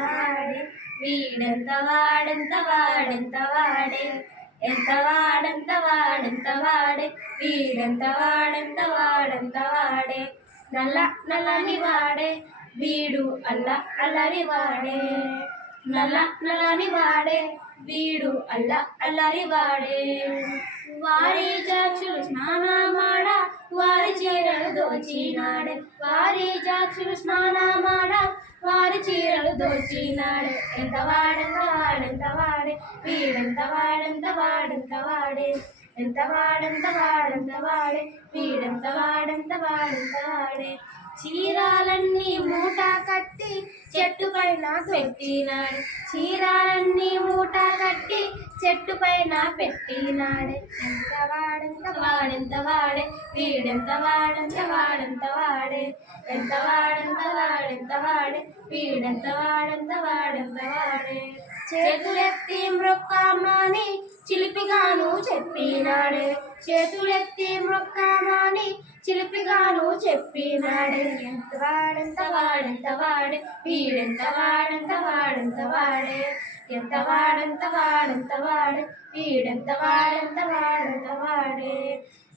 వాడే వీడంత వాడంత వాడంత వాడే ఎంత వాడంత వాడంత వాడే వీడంత వాడంత వాడంత వాడే నల్ల నల్లని వాడే వీడు అల్ల అల్లరి వాడే నల్ల నల్లని వాడే వీడు అల్ల అల్లరి వాడే వారి జాక్షులు స్నానమాడ వారి చీరలు దోచినాడే వారి జాక్షులు స్నానమాడ వారి చీరలు దోచినాడు ఎంత వాడంత వాడంత వాడే వీడంత వాడంత వాడంత వాడే ఎంత వాడంత వాడంత వాడే వీడంత వాడంత వాడంత వాడే చీరాలన్నీ మూట కట్టి చెట్టు పైన పెట్టినాడు చీరాలన్నీ మూట కట్టి చెట్టు పైన పెట్టినాడే ఎంత వాడంత వాడెంత వాడే వీడెంత వాడంత వాడంత వాడే ఎంత వాడంత వాడెంత వాడే వీడెంత వాడంత వాడంత వాడే చేతులెత్తి మృక్కమ్మని చిలిపిగాను చెప్పినాడే చేతులెత్తి మృ చిలిపిగాను చెప్పినాడు ఎంత వాడంత వాడంత వాడే వీడెంత వాడంత వాడంత వాడే ఎంత వాడంత వాడంత వాడే వీడెంత వాడంత వాడంత వాడే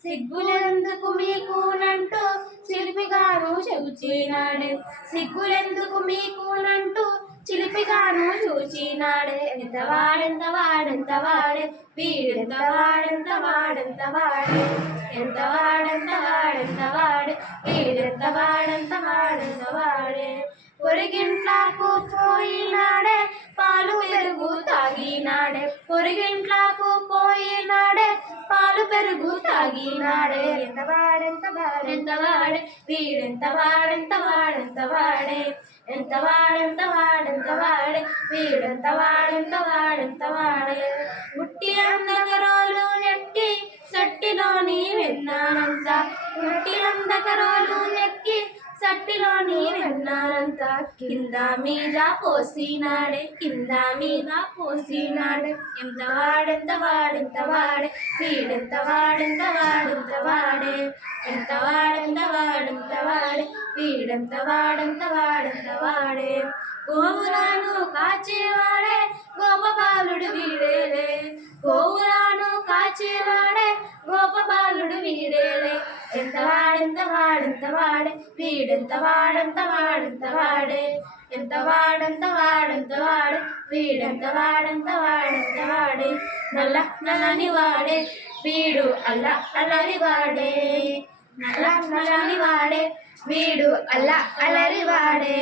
సిగ్గులెందుకు మీకు నంటూ చిలిపిగాను చూచినాడు సిగ్గులెందుకు మీకు నంటూ చిలిపిగాను చూచినాడే ఎంత వాడంత వాడంత వాడే వీడెంత వాడంత వాడంత వాడే ఎంతవాడంత వాడంత వాడు వీడెంత వాడంత వాడంత వాడే పొరిగింట్లా కూర్చోయినాడే పాలు పెరుగు తాగినాడే పొరిగింట్లాకు పోయినాడే పాలు పెరుగు తాగినాడే ఎంత వాడెంత వాడెంత వాడే వీడెంత వాడెంత వాడెంత వాడే ఎంత వాడంత వాడంత వాడే వీడంత వాడంత వాడంత వాడే గుట్టి అందగరోలు నెట్టి కరోలు ఎక్కి సట్టిలోని వెన్నారంతా కింద మీద పోసినాడే కింద మీద పోసినాడే ఎంత వాడెంత వాడెంత వాడే వీడెంత వాడెంత వాడెంత వాడే ఎంత వాడెంత వాడెంత వాడే వీడెంత వాడెంత వాడెంత వాడే గోవురాను కాచేవాడే గోపబాలుడు వీడేలే గోవురాను కాచేవాడే గోపబాలుడు వీడేలే ఎంత వాడెంత వాడంత వాడే వీడెంత వాడంత వాడంత వాడే ఎంత వాడంత వాడంత వాడే వీడంత వాడంత వాడంత వాడే నల్ల నల్లని వాడే వీడు అల్ల అల్లరి వాడే నల్ల నల్లని వాడే వీడు అల్ల అల్లరి వాడే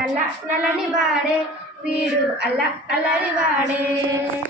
నల్ల నల్లని వాడే వీడు అల్ల అల్లరి వాడే